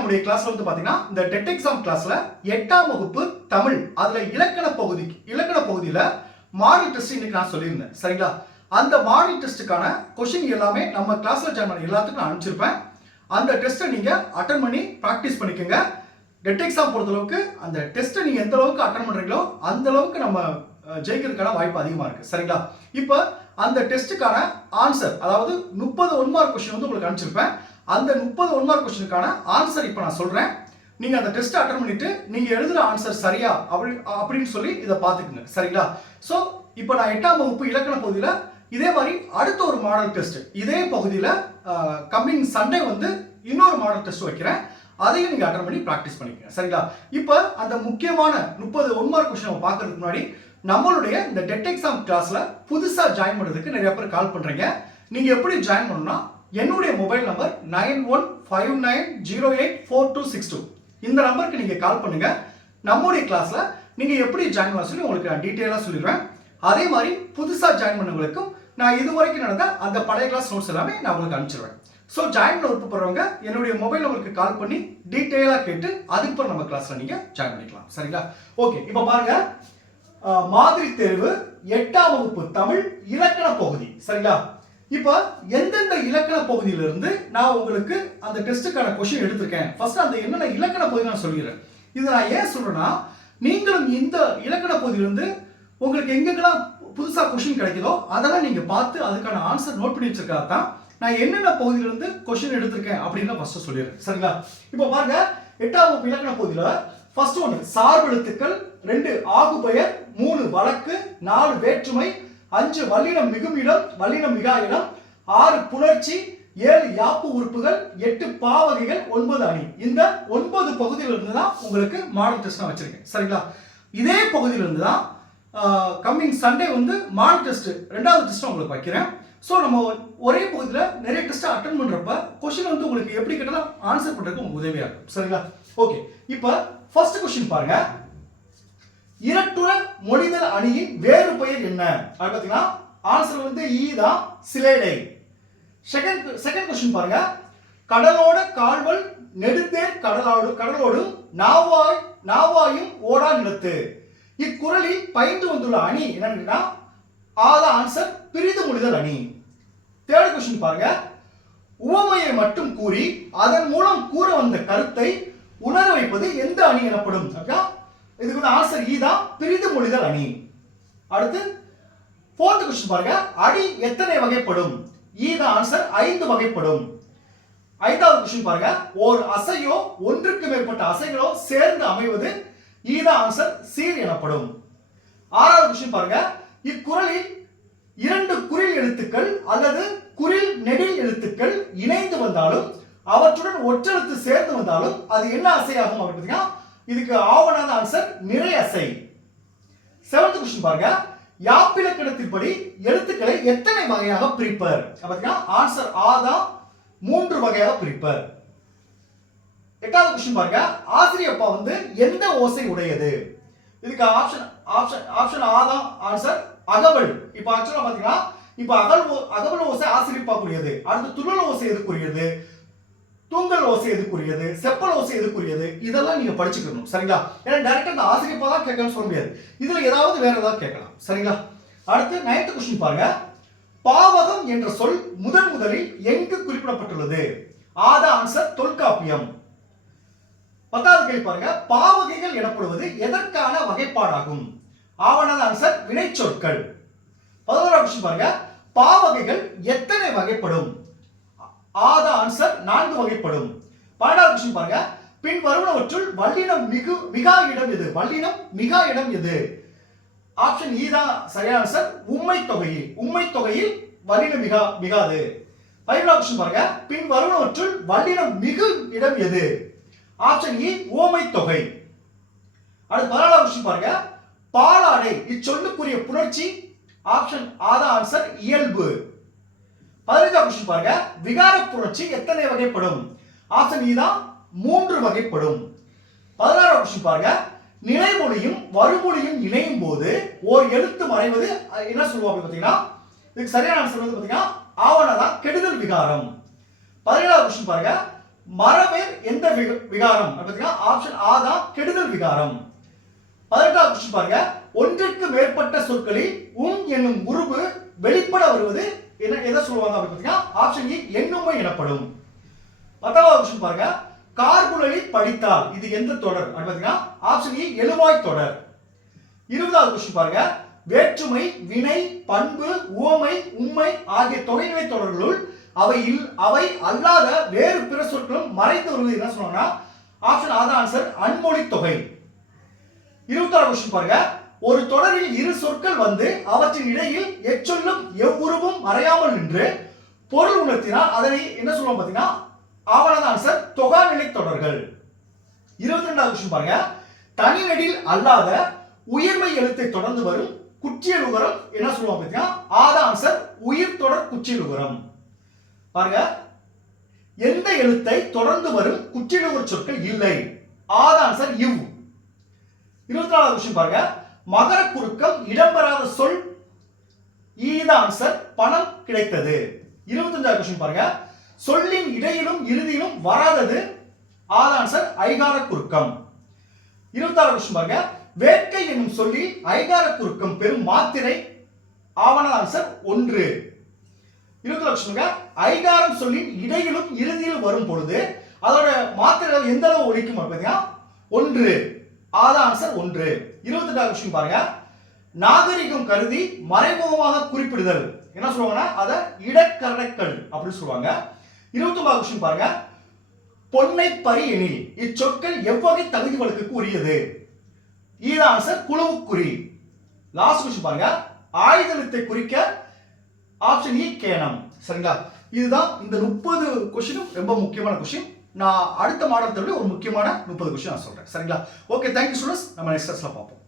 நம்முடைய கிளாஸ்ல வந்து பாத்தீங்கன்னா இந்த டெட் எக்ஸாம் கிளாஸ்ல எட்டாம் வகுப்பு தமிழ் அதுல இலக்கண பகுதி இலக்கண பகுதியில மாடல் டெஸ்ட் இன்னைக்கு நான் சொல்லியிருந்தேன். சரிங்களா? அந்த மாடல் டெஸ்ட்டுக்கான கொஷின் எல்லாமே நம்ம கிளாஸ்ல ஜாயின் பண்ண எல்லாத்துக்கும் நான் அனுப்பிச்சிருப்பேன். அந்த டெஸ்ட்டை நீங்க அட்டன் பண்ணி ப்ராக்டிஸ் பண்ணிக்கோங்க. டெட் எக்ஸாம் பொறுத்தளவுக்கு அந்த டெஸ்ட்டை நீங்க எந்த அளவுக்கு அட்டன் பண்றீங்களோ அந்த அளவுக்கு நம்ம ஜெயிக்கிறதுக்கான வாய்ப்பு அதிகமா இருக்கு. சரிங்களா? இப்போ அந்த டெஸ்ட்டுக்கான ஆன்சர் அதாவது முப்பது ஒன் மார்க் கொஸ்டின் வந்து உங்களுக்கு அனுப்பிச்சிருப்பேன். அந்த முப்பது ஒன் மார்க் கொஸ்டினுக்கான ஆன்சர் இப்போ நான் சொல்கிறேன் நீங்கள் அந்த டெஸ்ட் அட்டன் பண்ணிவிட்டு நீங்கள் எழுதுகிற ஆன்சர் சரியா? அப்படி அப்படின்னு சொல்லி இதை பார்த்துக்குங்க. சரிங்களா? ஸோ இப்போ நான் எட்டாம் வகுப்பு இலக்கண பகுதியில் இதே மாதிரி அடுத்த ஒரு மாடல் டெஸ்ட் இதே பகுதியில் கம்மிங் சண்டே வந்து இன்னொரு மாடல் டெஸ்ட் வைக்கிறேன். அதையும் நீங்கள் அட்டன் பண்ணி ப்ராக்டிஸ் பண்ணிக்கங்க. சரிங்களா? இப்போ அந்த முக்கியமான முப்பது ஒன் மார்க் கொஸ்டின் பார்க்கறதுக்கு முன்னாடி நம்மளுடைய இந்த டெட் எக்ஸாம் கிளாஸில் புதுசாக ஜாயின் பண்ணுறதுக்கு நிறைய பேர் கால் பண்ணுறீங்க நீங்கள் எப்படி ஜாயின் பண்ணணும்னா என்னுடைய mobile number nine one five nine zero eight four two six two. இந்த நம்பருக்கு நீங்கள் கால் பண்ணுங்கள் நம்முடைய கிளாஸில் நீங்கள் எப்படி ஜாயின் பண்ண சொல்லி உங்களுக்கு நான் டீட்டெயிலாக சொல்லிடுவேன் அதே மாதிரி புதுசாக ஜாயின் பண்ணவங்களுக்கும் நான் இது வரைக்கும் நடந்த அந்த பழைய கிளாஸ் நோட்ஸ் எல்லாமே நான் உங்களுக்கு அனுப்பிச்சிடுவேன் ஸோ ஜாயின் பண்ண விருப்பப்படுறவங்க என்னுடைய மொபைல் உங்களுக்கு கால் பண்ணி டீட்டெயிலாக கேட்டு அதுக்கப்புறம் நம்ம கிளாஸில் நீங்கள் ஜாயின் பண்ணிக்கலாம். சரிங்களா? ஓகே இப்போ பாருங்க. மாதிரி தேர்வு எட்டாம் வகுப்பு தமிழ் இலக்கண பகுதி. சரிங்களா? இப்போ எந்தெந்த இலக்கண பகுதியிலிருந்து நான் உங்களுக்கு அந்த டெஸ்ட்டுக்கான கொஷின் எடுத்திருக்கேன்? ஃபர்ஸ்ட் அந்த என்னென்ன இலக்கண பகுதி நான் சொல்லிடுறேன். இது நான் ஏன் சொல்கிறேன்னா நீங்களும் இந்த இலக்கண பகுதியிலிருந்து உங்களுக்கு எங்கெங்கெல்லாம் புதுசாக கொஷின் கிடைக்குதோ அதெல்லாம் நீங்கள் பார்த்து அதுக்கான ஆன்சர் நோட் பண்ணி வச்சிருக்கா தான் நான் என்னென்ன பகுதியிலிருந்து கொஷின் எடுத்திருக்கேன் அப்படின்னு ஃபர்ஸ்ட் சொல்லிடுறேன். சரிங்களா? இப்போ பாருங்க எட்டாம் வகுப்பு இலக்கண பகுதியில் ஃபர்ஸ்ட் ஒன்று சார்பெழுத்துக்கள் ரெண்டு ஆகுபெயர் மூணு வழக்கு நாலு வேற்றுமை அஞ்சு வல்லினம் மிகும் இடம் வல்லினம் மிகா இடம் ஆறு புணர்ச்சி ஏழு யாப்பு உறுப்புகள் எட்டு பாவகைகள் ஒன்பது அணி. இந்த ஒன்பது பகுதியிலிருந்து தான் உங்களுக்கு மாடல் டெஸ்ட் நான் வச்சிருக்கேன். சரிங்களா? இதே பகுதியிலிருந்து தான் கம்மிங் சண்டே வந்து மாடல் டெஸ்ட் ரெண்டாவது டெஸ்ட் உங்களுக்கு வைக்கிறேன். ஸோ நம்ம ஒரே பகுதியில் நிறைய டெஸ்ட்டை அட்டன் பண்ணுறப்ப கொஷின் வந்து உங்களுக்கு எப்படி கேட்டாலும் ஆன்சர் பண்ணுறதுக்கு உங்களுக்கு உதவியாக இருக்கும். சரிங்களா? ஓகே இப்போ ஃபர்ஸ்ட் கொஷின் பாருங்கள் இரட்டுடன் மொழிதல் அணியின் வேறு பெயர் என்ன? அது பார்த்தீங்கன்னா ஆன்சர் வந்து ஈ தான் சிலேடை. செகண்ட் செகண்ட் கொஸ்டின் பாருங்க. கடலோட கால்வல் நெடுந்தேர் கடலாடு கடலோடும் நாவாய் நாவாயும் ஓடா நிலத்து. இக்குறளில் பயின்று வந்துள்ள அணி என்னன்னா ஆத ஆன்சர் பிரிது முடிதல் அணி. தேர்ட் கொஸ்டின் பாருங்க. உவமையை மட்டும் கூறி அதன் மூலம் கூற வந்த கருத்தை உணர வைப்பது எந்த அணி எனப்படும்? அப்படின்னா இதுக்கு வந்து ஆன்சர் இ e தான் பிரிது மொழிதல் அணி. அடுத்து ஃபோர்த் கொஸ்டின் பாருங்க. அணி எத்தனை வகைப்படும்? இ தான் ஆன்சர் ஐந்து வகைப்படும். ஐந்தாவது கொஸ்டின் பாருங்க. ஓர் அசையோ ஒன்றுக்கு மேற்பட்ட அசைகளோ சேர்ந்து அமைவது இ தான் ஆன்சர் சீர் எனப்படும். ஆறாவது கொஸ்டின் பாருங்க. இக்குறளில் இரண்டு குறில் எழுத்துக்கள் அல்லது குறில் நெடில் எழுத்துக்கள் இணைந்து வந்தாலும் அவற்றுடன் ஒற்றெழுத்து சேர்ந்து வந்தாலும் அது என்ன அசையாகும் அப்படின்னு பார்த்தீங்கன்னா இதுக்கு ஆவணான ஆன்சர் நிறை அசை. செவன்த் கொஸ்டின் பாருங்க. யாப்பிலக்கணத்தின்படி எழுத்துக்களை எத்தனை வகையாக பிரிப்பர்? பார்த்தீங்கன்னா ஆன்சர் ஆதா மூன்று வகையாக பிரிப்பர். எட்டாவது கொஸ்டின் பாருங்க. ஆசிரியப்பா வந்து எந்த ஓசை உடையது? இதுக்கு ஆப்ஷன் ஆப்ஷன் ஆப்ஷன் ஆ தான் ஆன்சர் அகவல். இப்போ ஆக்சுவலாக பார்த்தீங்கன்னா இப்போ அகல் அகவல் ஓசை ஆசிரியப்பாக்குரியது. அடுத்து துள்ளல் ஓசை எதுக்குரியது? தூங்கல் ஓசை எதுக்குரியது? செப்பல் ஓசை எதுக்குரியது? இதெல்லாம் நீங்க படிச்சுக்கணும். சரிங்களா? ஏன்னா டைரக்டா இந்த ஆசிரியப்பா தான் கேட்கணும்னு சொல்ல முடியாது. இதுல ஏதாவது வேற ஏதாவது கேட்கலாம். சரிங்களா? அடுத்து நைன்த் கொஸ்டின் பாருங்க. பாவகம் என்ற சொல் முதன் முதலில் எங்கு குறிப்பிடப்பட்டுள்ளது? ஆத ஆன்சர் தொல்காப்பியம். பத்தாவது கேள்வி பாருங்க. பாவகைகள் எனப்படுவது எதற்கான வகைப்பாடாகும்? ஆவணாத ஆன்சர் வினைச்சொற்கள். பதினோராவது கொஸ்டின் பாருங்க. பாவகைகள் எத்தனை வகைப்படும்? ஆத ஆன்சர் நான்கு வகைப்படும். பன்னெண்டாவது கொஸ்டின் பாருங்க. பின் வருவனவற்றுள் வல்லினம் மிகு மிகா இடம் எது? வல்லினம் மிகா இடம் எது? ஆப்ஷன் இ e தான் சரியான ஆன்சர் உண்மை தொகையில். உண்மை தொகையில் வல்லினம் மிகா மிகாது. பதினொன்றாம் கொஸ்டின் பாருங்க. பின் வருவனவற்றுள் வல்லினம் மிகு இடம் எது? ஆப்ஷன் இ ஓமை தொகை. அடுத்து பதினாலாம் கொஸ்டின் பாருங்க. பாலாடை இச்சொல்லுக்குரிய புணர்ச்சி. ஆப்ஷன் ஆதா ஆன்சர் இயல்பு. பதினைஞ்சாவது கொஸ்டின் பாருங்க. விகார புரட்சி எத்தனை வகைப்படும்? ஆப்ஷன் இ e தான் மூன்று வகைப்படும். பதினாறாம் கொஸ்டின் பாருங்க. நிலைமொழியும் வறுமொழியும் இணையும் போது ஓர் எழுத்து மறைவது என்ன சொல்லுவோம் அப்படின்னு பார்த்தீங்கன்னா? இதுக்கு சரியான ஆன்சர் வந்து பார்த்தீங்கன்னா ஆவணதான் கெடுதல் விகாரம். பதினேழாவது கொஸ்டின் பாருங்க. மரவேர் எந்த விக- விகாரம்? பார்த்தீங்கன்னா ஆப்ஷன் ஆ தான் கெடுதல் விகாரம். பதினெட்டாவது கொஸ்டின் பாருங்க. ஒன்றுக்கு மேற்பட்ட சொற்களில் உம் என்னும் உருவு வெளிப்பட வருவது என்ன சொல்லுவாங்க அப்படின்னு பார்த்தீங்கன்னா ஆப்ஷன் ஏ எண்ணுமை எனப்படும். பத்தாவது ஆப்ஷன் பாருங்க. கார்குழலி படித்தால் இது எந்த தொடர்? அப்படின்னு பார்த்தீங்கன்னா ஆப்ஷன் ஏ எழுவாய் தொடர். இருபதாவது கொஸ்டின் பாருங்க. வேற்றுமை வினை பண்பு உவமை உண்மை ஆகிய தொகைநிலை தொடர்களுள் அவை இல் அவை அல்லாத வேறு பிற சொற்களும் மறைந்து வருவது என்ன சொல்லுவாங்கன்னா ஆப்ஷன் ஆதான் ஆன்சர் அன்மொழி தொகை. இருபத்தாறு கொஸ்டின் பாருங்க. ஒரு தொடரில் இரு சொற்கள் வந்து அவற்றின் இடையில் எச்சொல்லும் எவ்வுருவும் மறையாமல் நின்று பொருள் உணர்த்தினால் அதனை என்ன சொல்லுவோம் பார்த்தீங்கன்னா? ஆவணத ஆன்சர் தொகாநிலை தொடர்கள். இருபத்தி ரெண்டாவது கொஸ்டின் பாருங்க. தனிநடில் அல்லாத உயிர்மை எழுத்தை தொடர்ந்து வரும் குற்றியல் உகரம் என்ன சொல்லுவோம் பார்த்தீங்கன்னா? ஆத ஆன்சர் உயிர் தொடர் குற்றியல் உகரம் பாருங்க. எந்த எழுத்தை தொடர்ந்து வரும் குற்றியலுகர் சொற்கள் இல்லை? ஆத ஆன்சர் இவ். இருபத்தி நாலாவது கொஸ்டின் பாருங்க. மகர குறுக்கம் இடம்பெறாத சொல் ஈத ஆன்சர் பணம் கிடைத்தது. இருபத்தஞ்சாவது கொஸ்டின் பாருங்க. சொல்லின் இடையிலும் இறுதியிலும் வராதது ஆத ஆன்சர் ஐகார குறுக்கம். இருபத்தாறு கொஸ்டின் பாருங்க. வேட்கை என்னும் சொல்லி ஐகார குறுக்கம் பெரும் மாத்திரை ஆவண ஆன்சர் ஒன்று. இருபத்தி லட்சம் ஐகாரம் சொல்லின் இடையிலும் இறுதியிலும் வரும் பொழுது அதோட மாத்திரை எந்த அளவு ஒழிக்கும் பார்த்தீங்கன்னா ஒன்று. ஆதா ஆன்சர் ஒன்று. இருபத்தெட்டாவது விஷயம் பாருங்க. நாகரிகம் கருதி மறைமுகமாக குறிப்பிடுதல். என்ன சொல்லுவாங்கன்னா? அதை இடக்கரடக்கல் அப்படின்னு சொல்லுவாங்க. இருபத்தொன்பதாவது விஷயம் பாருங்க. பொன்னை பரி எனில் இச்சொற்கள் எவ்வகை தகுதி வழக்குக்கு உரியது ஈத ஆன்சர் குழுவுக்குறி. லாஸ்ட் விஷயம் பாருங்க. ஆயுதத்தை குறிக்க ஆப்ஷன் இ கேனம் சரிங்களா? இதுதான் இந்த முப்பது கொஸ்டினும் ரொம்ப முக்கியமான கொஸ்டின் நான் அடுத்த மாடல் ஒரு முக்கியமான முப்பது கொஸ்டின் நான் சொல்கிறேன் சரிங்களா? ஓகே தேங்க்யூ ஸ்டூடெண்ட்ஸ் நம்ம நெக்ஸ்ட் கிளாஸ்ல பார்ப்போம்.